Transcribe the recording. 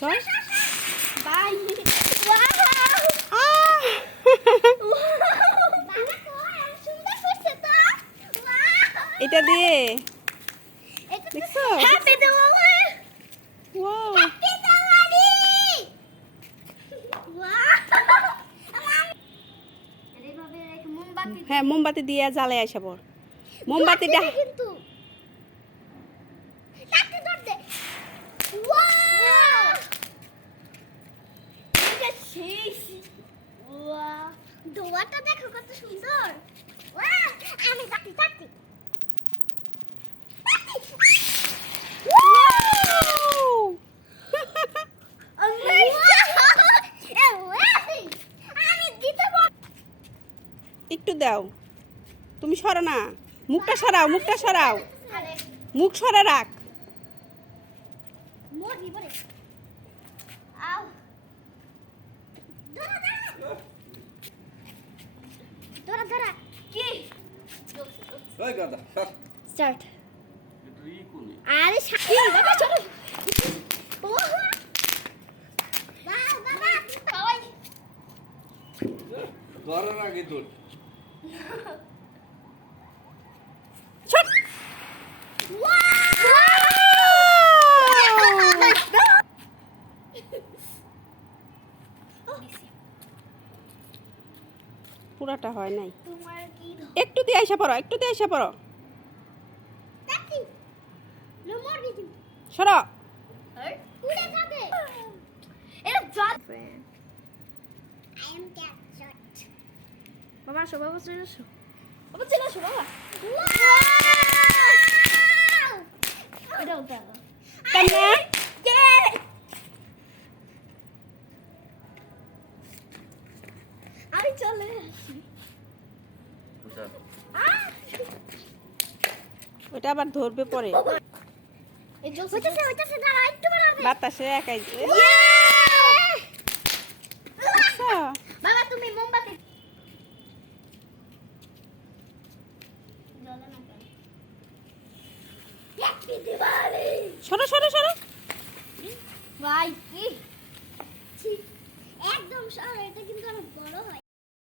By! এটা দিয়ে? দেখছ? হ্যাপি দিওয়ালি! হ্যাপি দিওয়ালি হ্যাঁ মোমবাতি দিয়ে জ্বালে আসা পর মোমবাতিটা কিন্তু তাকে ধরতে ওয়াও এটা শেষ ওয়াও দেখো কত সুন্দর। আমি একটু দাও। তুমি সরো না। মুখটা সরাও মুখটা সরাও। মুখ সরা রাখ মোর বিপরে আও ধরা ধরা ধরা ধরা। কি? ওই গাদা স্টার্ট আরে সাকি বাবা চলো। বাবা। ধরার আগে দৌড় পুরাটা হয় নাই। একটু দিয়ে আসা পড়ো একটু দিয়ে আসা পড়ো। সরো। বাবা আসো বাবা চলে আসো। বাবা চলে আসো বাবা। এটা উঠে গেল কান্না আমি চলে আসি বুঝা ওটা আবার ধরবে পরে। বাতাসে একাই বাবা তুমি মোমবাতি জ্বলে না কেন? হ্যাপি দিওয়ালি সরো সরো সরো। ভাই কি? একদম সর এটা কিন্তু অনেক বড় হয়।